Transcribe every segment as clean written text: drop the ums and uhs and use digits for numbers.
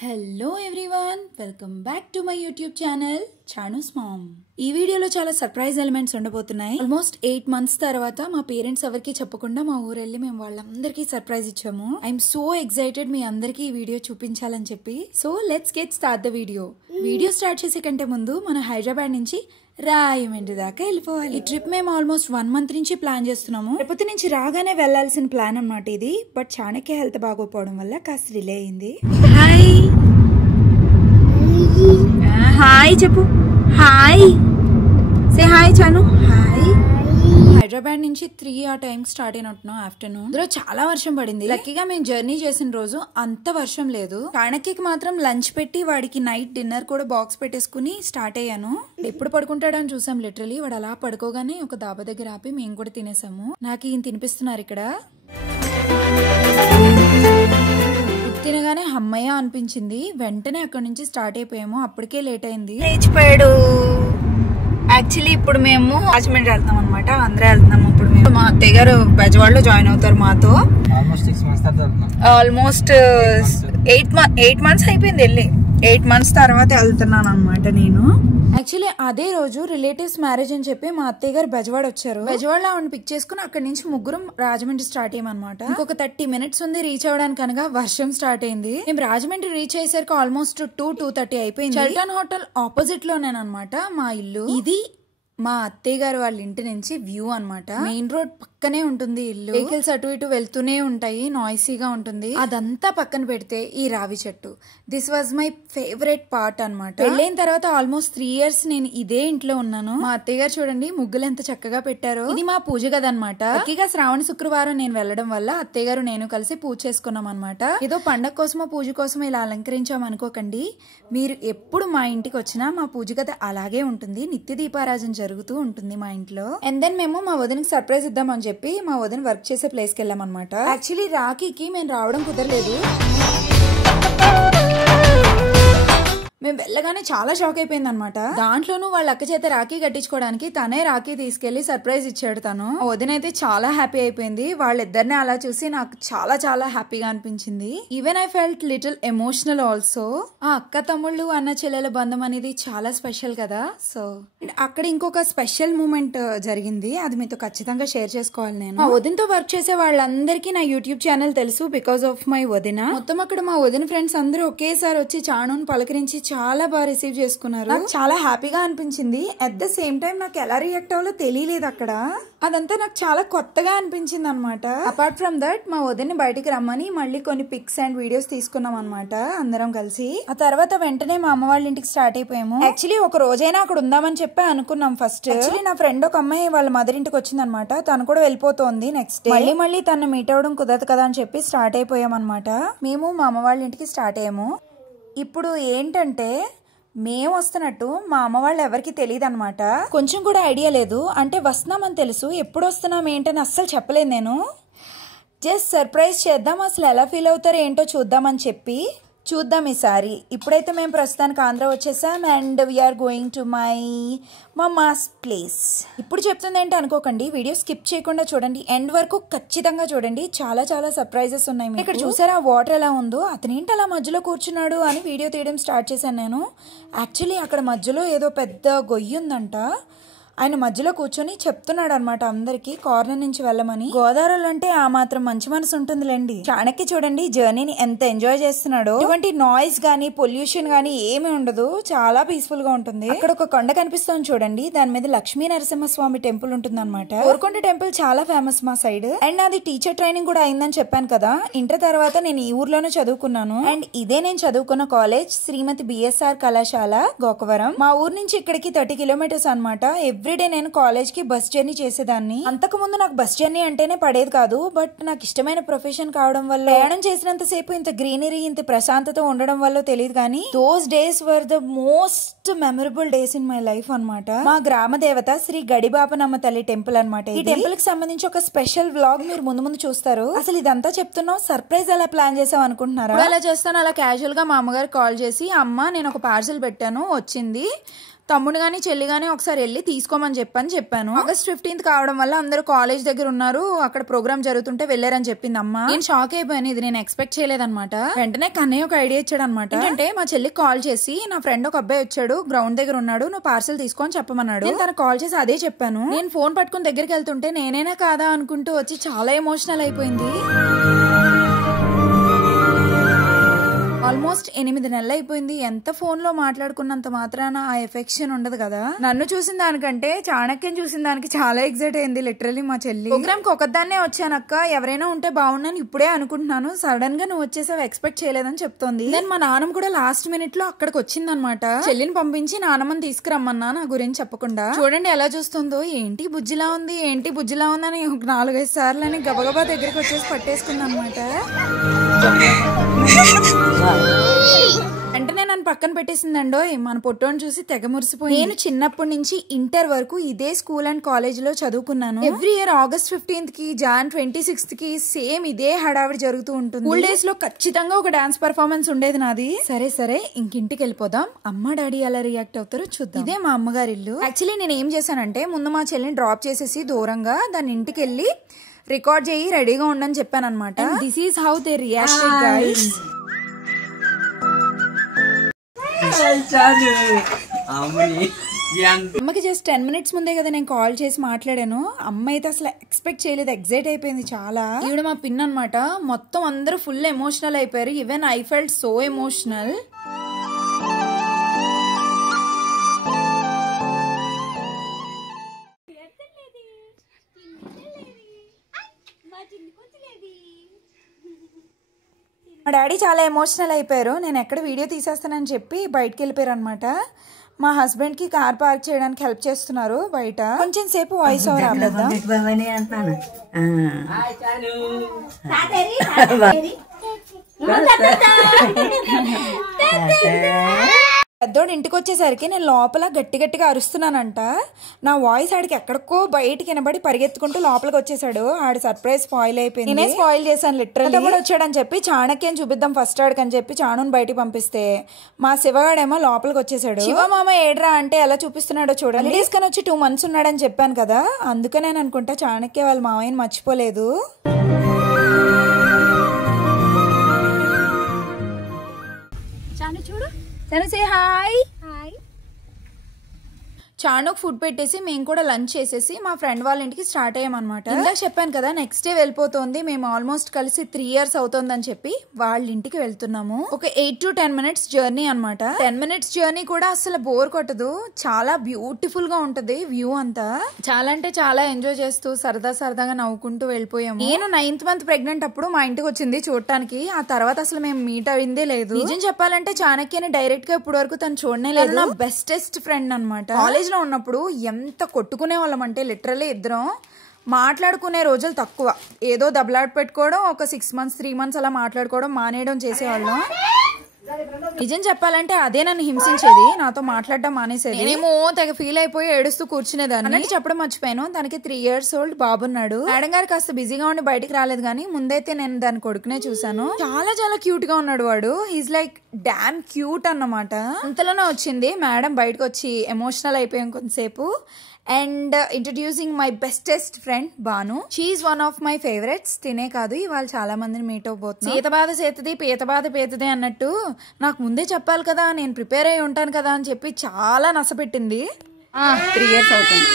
Hello everyone, welcome back to my YouTube channel Chanu's mom. ఈ వీడియోలో చాలా సర్ప్రైజ్ ఎలిమెంట్స్ ఉండబోతున్నాయి. ఆల్మోస్ట్ 8 months తర్వాత మా పేరెంట్స్ ఎవరికి చెప్పకుండా మా ఊరెళ్ళి మేము వాళ్ళందరికీ సర్ప్రైజ్ ఇచ్చాము. ఐఎమ్ సో ఎక్సైటెడ్ మీ అందరికీ ఈ వీడియో చూపించాలని చెప్పి. So let's get start the video. Video start చేసే కంటే ముందు మన హైదరాబాద్ నుంచి రాయమండ్రి దాకా వెళ్ళిపోవాలి. ఈ ట్రిప్ మేము ఆల్మోస్ట్ 1 month నుంచి ప్లాన్ చేస్తున్నాము. తిరుపతి నుంచి రాగానే వెళ్లాల్సిన ప్లాన్ అన్నమాట ఇది. బట్ చాణక్య హెల్త్ బాగోపోవడం వల్ల కాస్త డిలే అయింది. హాయ్ హాయ్ చెప్పు. హాయ్ సే హాయ్ చాను. హాయ్. హైదరాబాద్ నుంచి 3 ఆ టైం స్టార్ట్ అయినట్టున్నాం ఆఫ్టర్నూన్. ఇందులో చాలా వర్షం పడింది. లక్కీగా మేము జర్నీ చేసిన రోజు అంత వర్షం లేదు. చాణక్యకి మాత్రం లంచ్ పెట్టి వాడికి నైట్ డిన్నర్ కూడా బాక్స్ పెట్టేసుకుని స్టార్ట్ అయ్యాను. ఎప్పుడు పడుకుంటాడని చూసాం. లిటరలీ వాడు అలా పడుకోగానే ఒక దాబా దగ్గర ఆపి మేము కూడా తినేసాము. నాకు ఈయన తినిపిస్తున్నారు ఇక్కడ. తినగానే అమ్మయ్య అనిపించింది. వెంటనే అక్కడ నుంచి స్టార్ట్ అయిపోయాము. అప్పటికే లేట్ అయింది. లేచిపోయాడు. యాక్చువల్లీ ఇప్పుడు మేము రాజమండ్రి వెళ్తాం అనమాట. ఆంధ్ర వెళ్తున్నాము. ఇప్పుడు మేము మా అత్తయ్య గారు బెజవాడలో జాయిన్ అవుతారు మాతో. ఆల్మోస్ట్ 8 months అయిపోయింది వెళ్ళి. 8 months తర్వాత వెళ్తున్నాను అనమాట నేను. యాక్చువల్లీ అదే రోజు రిలేటివ్స్ మ్యారేజ్ అని చెప్పి మా అత్తయ్య గారు బెజవాడ వచ్చారు. బెజవాడలో ఆవిడ పిక్ చేసుకుని అక్కడి నుంచి ముగ్గురం రాజమండ్రి స్టార్ట్ అయ్యామన్నమాట. ఇంకొక 30 minutes ఉంది రీచ్ అవ్వడానికి. అనగా వర్షం స్టార్ట్ అయింది. మేము రాజమండ్రి రీచ్ అయ్యేసరికి ఆల్మోస్ట్ 2:30 అయిపోయింది. షెల్టన్ హోటల్ ఆపోజిట్ లోనేనమాట మా ఇల్లు. ఇది మా అత్తయ్య గారు వాళ్ళ ఇంటి నుంచి వ్యూ అనమాట. మెయిన్ రోడ్ పక్కనే ఉంటుంది ఇల్లు. వెహికల్స్ అటు ఇటు వెళ్తూనే ఉంటాయి. నాయిసీగా ఉంటుంది. అదంతా పక్కన పెడితే ఈ రావి చెట్టు, this was my favourite part అనమాట. పెళ్ళైన తర్వాత ఆల్మోస్ట్ 3 years నేను ఇదే ఇంట్లో ఉన్నాను. మా అత్తయ్య గారు చూడండి ముగ్గులు ఎంత చక్కగా పెట్టారో. ఇది మా పూజ గది అనమాట. లక్కీగా శ్రావణ శుక్రవారం నేను వెళ్లడం వల్ల అత్తయ్య గారు నేను కలిసి పూజ చేసుకున్నాం అనమాట. ఏదో పండగ కోసమో పూజ కోసమో ఇలా అలంకరించాం అనుకోకండి. మీరు ఎప్పుడు మా ఇంటికి వచ్చినా మా పూజ గది అలాగే ఉంటుంది. నిత్య దీపారాజన జరుగుతూ ఉంటుంది మా ఇంట్లో. అండ్ దెన్ మేము మా వదినకి సర్ప్రైజ్ ఇద్దామని చెప్పి మా వదిన వర్క్ చేసే ప్లేస్ కి వెళ్ళాం అనమాట. యాక్చువల్లీ రాఖీకి మేము రావడం కుదరలేదు. మేము వెళ్ళగానే చాలా షాక్ అయిపోయింది అనమాట. దాంట్లోనూ వాళ్ళ అక్క చేత రాఖీ కట్టించుకోవడానికి తనే రాఖీ తీసుకెళ్లి సర్ప్రైజ్ ఇచ్చాడు తను. వదిన అయితే చాలా హ్యాపీ అయిపోయింది. వాళ్ళిద్దరిని అలా చూసి నాకు చాలా చాలా హ్యాపీగా అనిపించింది. Even I felt little emotional also. ఆ అక్క తమ్ముళ్ళు అన్న చెల్లెల బంధం అనేది చాలా స్పెషల్ కదా. సో అక్కడ ఇంకొక స్పెషల్ మూమెంట్ జరిగింది. అది మీతో ఖచ్చితంగా షేర్ చేసుకోవాలి. నేను మా వదినతో వర్క్ చేసే వాళ్ళందరికీ నా యూట్యూబ్ ఛానల్ తెలుసు బికాస్ ఆఫ్ మై వదిన. మొత్తం అక్కడ మా వదిన ఫ్రెండ్స్ అందరూ ఒకేసారి వచ్చి చాణుని పలకరించి చాలా బాగా రిసీవ్ చేసుకున్నారు. నాకు చాలా హ్యాపీగా అనిపించింది. అట్ ద సేమ్ టైం నాకు ఎలా రియాక్ట్ అవ్వాలో తెలియలేదు అక్కడ. అదంతా నాకు చాలా కొత్తగా అనిపించింది అనమాట. అపార్ట్ ఫ్రమ్ దట్ మా వదిన బయటికి రమ్మని మళ్ళీ కొన్ని పిక్స్ అండ్ వీడియోస్ తీసుకున్నాం అనమాట అందరం కలిసి. ఆ తర్వాత వెంటనే మా అమ్మ వాళ్ళ ఇంటికి స్టార్ట్ అయిపోయాము. యాక్చువల్లీ ఒక రోజైనా అక్కడ ఉందామని చెప్పి అనుకున్నాం ఫస్ట్. యాక్చువల్లీ నా ఫ్రెండ్ ఒక అమ్మాయి వాళ్ళ మదర్ ఇంటికి వచ్చింది అనమాట. తను కూడా వెళ్ళిపోతోంది నెక్స్ట్ డే. మళ్ళీ తను మీట్ అవ్వడం కుదరదు కదా అని చెప్పి స్టార్ట్ అయిపోయాం అనమాట. మేము మా అమ్మ వాళ్ళ ఇంటికి స్టార్ట్ అయ్యాము. ఇప్పుడు ఏంటంటే మేము వస్తున్నట్టు మా అమ్మ వాళ్ళు ఎవరికి తెలియదు అనమాట. కొంచెం కూడా ఐడియా లేదు. అంటే వస్తున్నామని తెలుసు, ఎప్పుడు వస్తున్నాం ఏంటని అస్సలు చెప్పలేదు నేను. జస్ట్ సర్ప్రైజ్ చేద్దాం, అసలు ఎలా ఫీల్ అవుతారో ఏంటో చూద్దామని చెప్పి చూద్దాం ఈసారి. ఇప్పుడైతే మేము ప్రస్తుతానికి ఆంధ్ర వచ్చేసాం and we're going to my mamma's place. ఇప్పుడు చెప్తుంది ఏంటి అనుకోకండి, వీడియో స్కిప్ చేయకుండా చూడండి, ఎండ్ వరకు ఖచ్చితంగా చూడండి. చాలా చాలా సర్ప్రైజెస్ ఉన్నాయి. ఇక్కడ చూసారా వాటర్ ఎలా ఉందో. అతనేంటి అలా మధ్యలో కూర్చున్నాడు అని వీడియో తీయడం స్టార్ట్ చేశాను నేను. యాక్చువల్లీ అక్కడ మధ్యలో ఏదో పెద్ద గొయ్యి ఉందంట. ఆయన మధ్యలో కూర్చొని చెప్తున్నాడు అనమాట అందరికి కార్నర్ నుంచి వెళ్ళమని. గోదావరిలో అంటే ఆ మాత్రం మంచి మనసు ఉంటుందిలేండి. చాణక్య చూడండి జర్నీని ఎంత ఎంజాయ్ చేస్తున్నాడో. ఇటువంటి నాయిస్ గానీ పొల్యూషన్ గానీ ఏమీ ఉండదు. చాలా పీస్ఫుల్ గా ఉంటుంది. అక్కడ ఒక కొండ కనిపిస్తుంది చూడండి. దాని మీద లక్ష్మీ నరసింహస్వామి టెంపుల్ ఉంటుంది అనమాట. కోరుకొండ టెంపుల్ చాలా ఫేమస్ మా సైడ్. అండ్ అది టీచర్ ట్రైనింగ్ కూడా అయిందని చెప్పాను కదా. ఇంటర్ తర్వాత నేను ఈ ఊర్లోనే చదువుకున్నాను. అండ్ ఇదే నేను చదువుకున్న కాలేజ్ శ్రీమతి బిఎస్ఆర్ కళాశాల గోకవరం. మా ఊరు నుంచి ఇక్కడికి 30 kilometers అనమాట. ఎవ్రీడే నేను కాలేజ్ కి బస్ జర్నీ చేసేదాన్ని. అంతకు ముందు నాకు బస్ జర్నీ అంటేనే పడేది కాదు. బట్ నాకు ఇష్టమైన ప్రొఫెషన్ కావడం వల్ల ప్రయాణం చేసినంత సేపు ఇంత గ్రీనరీ ఇంత ప్రశాంతత ఉండడం వల్ల తెలియదు కానీ those days were the most memorable days in my life అనమాట. మా గ్రామ దేవత శ్రీ గడిబాపనమ్మ తల్లి టెంపుల్ అనమాట. ఈ టెంపుల్ కి సంబంధించి ఒక స్పెషల్ వ్లాగ్ మీరు ముందు చూస్తారు. అసలు ఇదంతా చెప్తున్నాం సర్ప్రైజ్ ఎలా ప్లాన్ చేసాం అనుకుంటున్నారా? అలా చేస్తాను. అలా క్యాజువల్ గా మా అమ్మగారు కాల్ చేసి, అమ్మ నేను ఒక పార్సల్ పెట్టాను వచ్చింది, తమ్ముడు గాని చెల్లి గాని ఒకసారి వెళ్ళి తీసుకోమని చెప్పాను. August 15th కావడం వల్ల అందరూ కాలేజ్ దగ్గర ఉన్నారు, అక్కడ ప్రోగ్రామ్ జరుగుతుంటే వెళ్ళారని చెప్పింది అమ్మ. నేను షాక్ అయిపోయాను, ఇది నేను ఎక్స్పెక్ట్ చేయలేదన్నమాట. వెంటనే కన్నయ్య ఒక ఐడియా ఇచ్చాడు అనమాట. అంటే మా చెల్లికి కాల్ చేసి నా ఫ్రెండ్ ఒక అబ్బాయి వచ్చాడు, గ్రౌండ్ దగ్గర ఉన్నాడు, నువ్వు పార్సల్ తీసుకొని చెప్పమన్నాడు. నేను తనకు కాల్ చేసి అదే చెప్పాను. నేను ఫోన్ పట్టుకుని దగ్గరికి వెళ్తుంటే నేనేనా కాదా అనుకుంటూ వచ్చి చాలా ఎమోషనల్ అయిపోయింది. ఆల్మోస్ట్ 8 నెలలు అయిపోయింది. ఎంత ఫోన్ లో మాట్లాడుకున్నంత మాత్రాన ఆ ఎఫెక్షన్ ఉండదు కదా. నన్ను చూసిన దానికంటే చాణక్యం చూసిన దానికి చాలా ఎక్సైట్ అయింది లిటరలీ మా చెల్లి. ప్రోగ్రామ్ కి ఒకదాన్నే వచ్చానక్క, ఎవరైనా ఉంటే బాగున్నాను ఇప్పుడే అనుకుంటున్నాను, సడన్ గా నువ్వు వచ్చేసావు, ఎక్స్పెక్ట్ చేయలేదని చెప్తోంది. నేను మా నాన్నమ్మ కూడా లాస్ట్ మినిట్ లో అక్కడికి వచ్చింది అనమాట. చెల్లిని పంపించి నానమ్మని తీసుకురమ్మన్నా నా గురించి చెప్పకుండా. చూడండి ఎలా చూస్తుందో, ఏంటి బుజ్జిలా ఉంది ఏంటి బుజ్జిలా ఉందని 4-5 సార్లు అని గబగబా దగ్గరికి వచ్చేసి పట్టేసుకుంది అనమాట. వెంటనే నన్ను పక్కన పెట్టేసిందండో. మన పొట్టోని చూసి తెగ మురిసిపోయి. నేను చిన్నప్పటి నుంచి ఇంటర్ వరకు ఇదే స్కూల్ అండ్ కాలేజ్ లో చదువుకున్నాను. ఎవ్రీ ఇయర్ August 15th కి Jan 26th కి సేమ్ ఇదే హడావిడి జరుగుతూ ఉంటుంది. స్కూల్ డేస్ లో ఖచ్చితంగా ఒక డాన్స్ పర్ఫార్మెన్స్ ఉండేది నాది. సరే ఇంకింటికి వెళ్ళిపోదాం, అమ్మ డాడీ ఎలా రియాక్ట్ అవుతారో చూద్దాం. ఇదే మా అమ్మగారి ఇల్లు. యాక్చువల్లీ నేను ఏం చేశానంటే ముందు మా చెల్లిని డ్రాప్ చేసేసి దూరంగా దాని ఇంటికి వెళ్ళి రికార్డ్ చేయి రెడీగా ఉండని చెప్పాను అనమాట. This is how they reacted guys. అమ్మకి జస్ట్ 10 minutes ముందే కదా నేను కాల్ చేసి మాట్లాడాను. అమ్మ అయితే అసలు ఎక్స్పెక్ట్ చేయలేదు, ఎక్సైట్ అయిపోయింది చాలా. ఈవిడ మా పిన్ అనమాట. మొత్తం అందరూ ఫుల్ ఎమోషనల్ అయిపోయారు. Even I felt so emotional. మా డాడీ చాలా ఎమోషనల్ అయిపోయారు. నేను ఎక్కడ వీడియో తీసేస్తానని చెప్పి బయటకు వెళ్ళిపోయారు అనమాట. మా హస్బెండ్ కి కార్ పార్క్ చేయడానికి హెల్ప్ చేస్తున్నారు బయట. కొంచెం సేపు వాయిస్ ఓవర్ ఆపేద్దాం. పెద్దోడు ఇంటికి వచ్చేసరికి నేను లోపల గట్టిగా అరుస్తున్నానంట. నా వాయిస్ ఆడికి ఎక్కడికో బయటికి వినబడి పరిగెత్తుకుంటూ లోపలికి వచ్చేసాడు. ఆడి సర్ప్రైజ్ స్పాయిల్ అయిపోయింది. నేనే స్పాయిల్ చేశాను లిటరల్లీ. కూడా వచ్చాడని చెప్పి చాణక్యం చూపిద్దాం ఫస్ట్ ఆడికి అని చెప్పి చాణుని బయటికి పంపిస్తే మా శివగాడేమో లోపలికి వచ్చేసాడు. శివ మామ ఏడ్రా అంటే ఎలా చూపిస్తున్నాడో చూడండి. తీసుకొని వచ్చి 2 months ఉన్నాడని చెప్పాను కదా, అందుకనే అనుకుంటా చాణక్య వాళ్ళ మామయ్యని మర్చిపోలేదు. చూడు చాను సే హాయ్. చానుకు ఫుడ్ పెట్టేసి మేము కూడా లంచ్ చేసేసి మా ఫ్రెండ్ వాళ్ళ ఇంటికి స్టార్ట్ అయ్యామన్నమాట. ఇందాక చెప్పాను కదా నెక్స్ట్ డే వెళ్ళిపోతుంది. మేము ఆల్మోస్ట్ కలిసి 3 years అవుతుందని చెప్పి వాళ్ళ ఇంటికి వెళ్తున్నాము. ఒక 8 to 10 minutes జర్నీ అనమాట. 10 minutes జర్నీ కూడా అసలు బోర్ కొట్టదు. చాలా బ్యూటిఫుల్ గా ఉంటది వ్యూ అంతా. చాలా అంటే చాలా ఎంజాయ్ చేస్తూ సరదాగా నవ్వుకుంటూ వెళ్ళిపోయాము. నేను 9th month ప్రెగ్నెంట్ అప్పుడు మా ఇంటికి వచ్చింది చూడటానికి. ఆ తర్వాత అసలు మేము మీట్ అయిందే లేదు. నిజం చెప్పాలంటే చాణక్యని డైరెక్ట్ గా ఇప్పుడు వరకు తను చూడనే లేదు. నా బెస్టెస్ట్ ఫ్రెండ్ అనమాట. కాలేజ్ లో ఉన్నప్పుడు ఎంత కొట్టుకునే వాళ్ళం అంటే లిటరల్లీ ఇద్దరం మాట్లాడుకునే రోజులు తక్కువ. ఏదో దెబ్బలాట పెట్టుకోవడం, ఒక 6 months 3 months అలా మాట్లాడుకోవడం మానేయడం చేసేవాళ్ళం. నిజం చెప్పాలంటే అదే నన్ను హింసించేది, నాతో మాట్లాడడం మానేసేది. నేనేమో తెగ ఫీల్ అయిపోయి ఏడుస్తూ కూర్చునేదాన్ని. అన్నట్టు చెప్పడం మర్చిపోయాను, తనకి 3 years old బాబున్నాడు. మేడం గారు కాస్త బిజీగా ఉండి బయటికి రాలేదు కానీ ముందైతే నేను దాని కొడుకునే చూసాను. చాలా క్యూట్ గా ఉన్నాడు వాడు. హీస్ లైక్ డామ్ క్యూట్ అన్నమాట. అంతలోనే వచ్చింది మేడం. బయటకు వచ్చి ఎమోషనల్ అయిపోయాం కొంతసేపు. And introducing my bestest friend Banu. She's one of my favourites. తినే కాదు, ఇవాళ చాలా మందిని మీట్ అవబోతుంది. సీత బాధ సేతది, పీత బాధ పేతది అన్నట్టు నాకు ముందే చెప్పాలి కదా, నేను ప్రిపేర్ అయి ఉంటాను కదా అని చెప్పి చాలా నసపెట్టింది. 3 years అవుతుంది.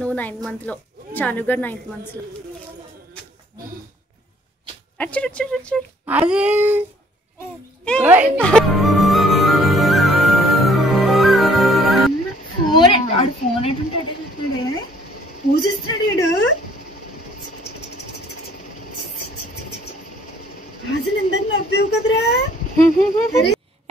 నువ్వు 9th month లో, చాను గారు 9th months లో. అది ఫోన్ ఎటుంటే పూజిస్తున్నాడు. అసలు ఎంత నవ్వావు కదరా.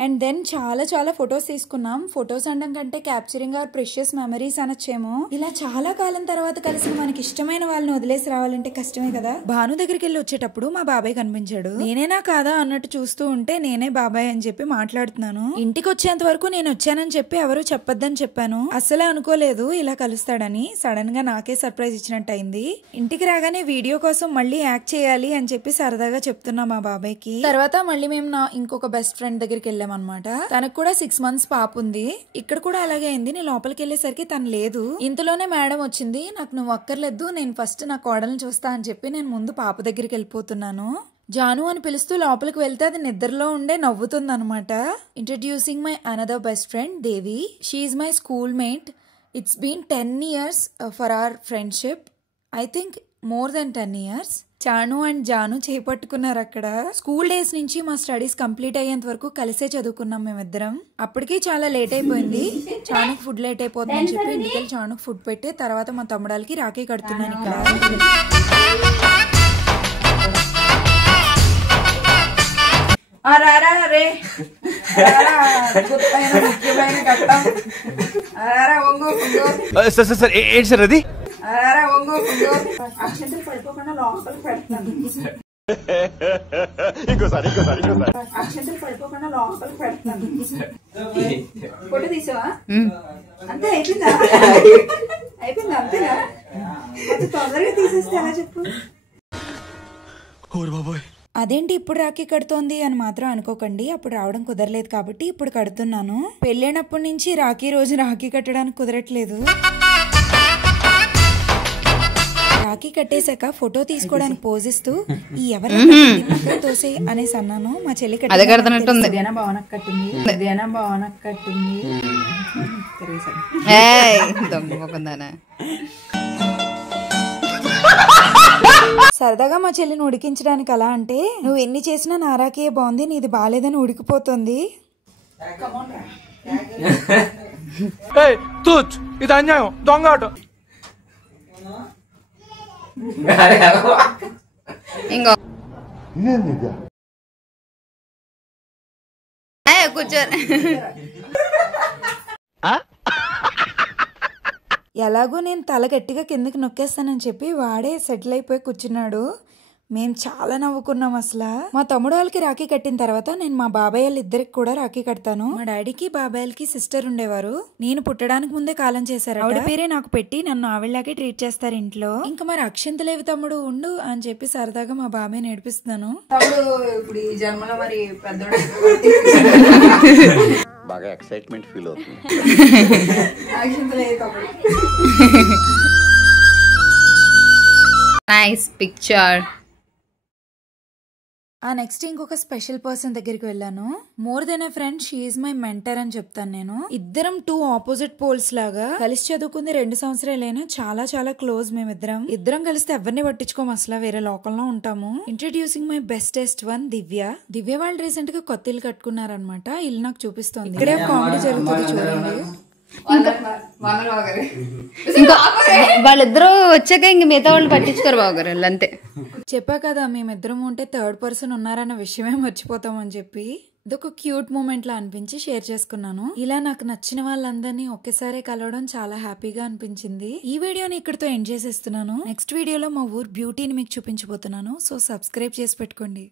అండ్ దెన్ చాలా ఫొటోస్ తీసుకున్నాం. ఫొటోస్ అనడం కంటే క్యాప్చరింగ్ అవర్ ప్రెషియస్ మెమరీస్ అనొచ్చేమో. ఇలా చాలా కాలం తర్వాత కలిసిన మనకి ఇష్టమైన వాళ్ళని వదిలేసి రావాలంటే కష్టమే కదా. భాను దగ్గరికి వెళ్ళి వచ్చేటప్పుడు మా బాబాయ్ కనిపించాడు. నేనేనా కాదా అన్నట్టు చూస్తూ ఉంటే నేనే బాబాయ్ అని చెప్పి మాట్లాడుతున్నాను. ఇంటికి వచ్చేంత వరకు నేను వచ్చానని చెప్పి ఎవరు చెప్పొద్దని చెప్పాను. అస్సలే అనుకోలేదు ఇలా కలుస్తాడని. సడన్ గా నాకే సర్ప్రైజ్ ఇచ్చినట్టు అయింది. ఇంటికి రాగానే వీడియో కోసం మళ్ళీ యాక్ట్ చేయాలి అని చెప్పి సరదాగా చెప్తున్నా మా బాబాయ్కి. తర్వాత మళ్ళీ మేము నా ఇంకొక బెస్ట్ ఫ్రెండ్ దగ్గరికి వెళ్ళాం అనమాట. తనకు కూడా 6 months పాప ఉంది. ఇక్కడ కూడా అలాగే అయింది. నేను లోపలికి వెళ్ళేసరికి తను లేదు. ఇంతలోనే మేడం వచ్చింది. నాకు నువ్వు అక్కర్లేదు, నేను ఫస్ట్ నా కోడల్ని చూస్తా అని చెప్పి నేను ముందు పాప దగ్గరికి వెళ్ళిపోతున్నాను. జాను అని పిలుస్తూ లోపలికి వెళ్తే అది నిద్రలో ఉండే నవ్వుతుంది అనమాట. Introducing my another best friend Devi. She is my school mate. It's been 10 years for our friendship. I think more than 10 years. Chanu and Janu చేపట్టుకున్నారు అక్కడ. స్కూల్ డేస్ నుంచి మా స్టడీస్ కంప్లీట్ అయ్యేంత వరకు కలిసే చదువుకున్నాం మేమిద్దరం. అప్పటికి చాలా లేట్ అయిపోయింది. చానుకు ఫుడ్ లేట్ అయిపోతుంది అని చెప్పి ఇంటికెళ్ళి చానుకు ఫుడ్ పెట్టి తర్వాత మా తమ్ముడాలకి రాఖీ కడుతున్నాను ఇక్కడ. సార్ ఏంటి సార్ అది? పడిపోకుండా లోపలికి పెడతాను. ఇంకోసారి పడిపోకుండా లోపలికి పెడతాను. ఫోటో తీసావా? అంతే అయిపోయిందా? అయిపోయిందా? అంతేనా? తొందరగా తీసేస్తే ఎలా చెప్పు? అదేంటి ఇప్పుడు రాఖీ కడుతోంది అని మాత్రం అనుకోకండి. అప్పుడు రావడం కుదరలేదు కాబట్టి ఇప్పుడు కడుతున్నాను. పెళ్ళైనప్పటి నుంచి రాఖీ రోజు రాఖీ కట్టడానికి కుదరట్లేదు. రాఖీ కట్టేశాక ఫోటో తీసుకోవడానికి పోజిస్తూ ఈ ఎవరు తోసే అనేసి అన్నాను. మా చెల్లి కట్టింది. సరదాగా మా చెల్లిని ఉడికించడానికి అలా అంటే, నువ్వు ఎన్ని చేసినా నా రాఖీయే బాగుంది, నీది బాగాలేదని ఉడికిపోతుంది. ఇది అన్యాయం, దొంగ ఆట. ఇంకో కూర్చోని ఎలాగో నేను తల గట్టిగా కిందకి నొక్కేస్తానని చెప్పి వాడే సెటిల్ అయిపోయి కూర్చున్నాడు. మేము చాలా నవ్వుకున్నాం అసలు. మా తమ్ముడు వాళ్ళకి రాఖీ కట్టిన తర్వాత నేను మా బాబాయ్ వాళ్ళ ఇద్దరికి కూడా రాఖీ కడతాను. మా డాడీకి బాబాయ్లకి సిస్టర్ ఉండేవారు. నేను పుట్టడానికి ముందే కాలం చేశారు. ఆవిడ పేరే నాకు పెట్టి నన్ను ఆవిడలాగే ట్రీట్ చేస్తారు ఇంట్లో. ఇంకా మరి అక్షంతలేవి తమ్ముడు ఉండు అని చెప్పి సరదాగా మా బాబాయ్ నేర్పిస్తున్నాను. తమ్ముడు ఇప్పుడు ఈ జన్మలో మరి పెద్దోడు బాగా ఎక్సైట్మెంట్ ఫీల్ అవుతుంది. Nice picture. ఆ నెక్స్ట్ ఇంకొక స్పెషల్ పర్సన్ దగ్గరికి వెళ్ళాను. More than a friend, she is my mentor అని చెప్తాను నేను. ఇద్దరం 2 opposite పోల్స్ లాగా. కలిసి చదువుకుంది 2 సంవత్సరాలైనా చాలా చాలా క్లోజ్ మేమిద్దరం. ఇద్దరం కలిస్తే ఎవరిని పట్టించుకోము అసలు, వేరే లోకంలో ఉంటాము. ఇంట్రడ్యూసింగ్ మై బెస్టెస్ట్ వన్ దివ్య. దివ్య వాళ్ళు రీసెంట్ గా కొత్త ఇల్లు కట్టుకున్నారనమాట. ఇల్లు నాకు చూపిస్తోంది. ఇక్కడే కామెడీ జరుగుతుంది చూడండి. ఇంకా వాళ్ళిద్దరూ వచ్చాక ఇంక మిగతా వాళ్ళు పట్టించుకోరు బావగారు అంతే. చెప్పా కదా మేమిద్దరం ఉంటే 3rd person ఉన్నారన్న విషయమే మర్చిపోతామని చెప్పి. ఇదొక క్యూట్ మూమెంట్ లా అనిపించి షేర్ చేసుకున్నాను. ఇలా నాకు నచ్చిన వాళ్ళందరినీ ఒకేసారి కలవడం చాలా హ్యాపీగా అనిపించింది. ఈ వీడియోని ఇక్కడితో ఎండ్ చేసేస్తున్నాను. నెక్స్ట్ వీడియోలో మా ఊరు బ్యూటీని మీకు చూపించబోతున్నాను. సో సబ్స్క్రైబ్ చేసి పెట్టుకోండి.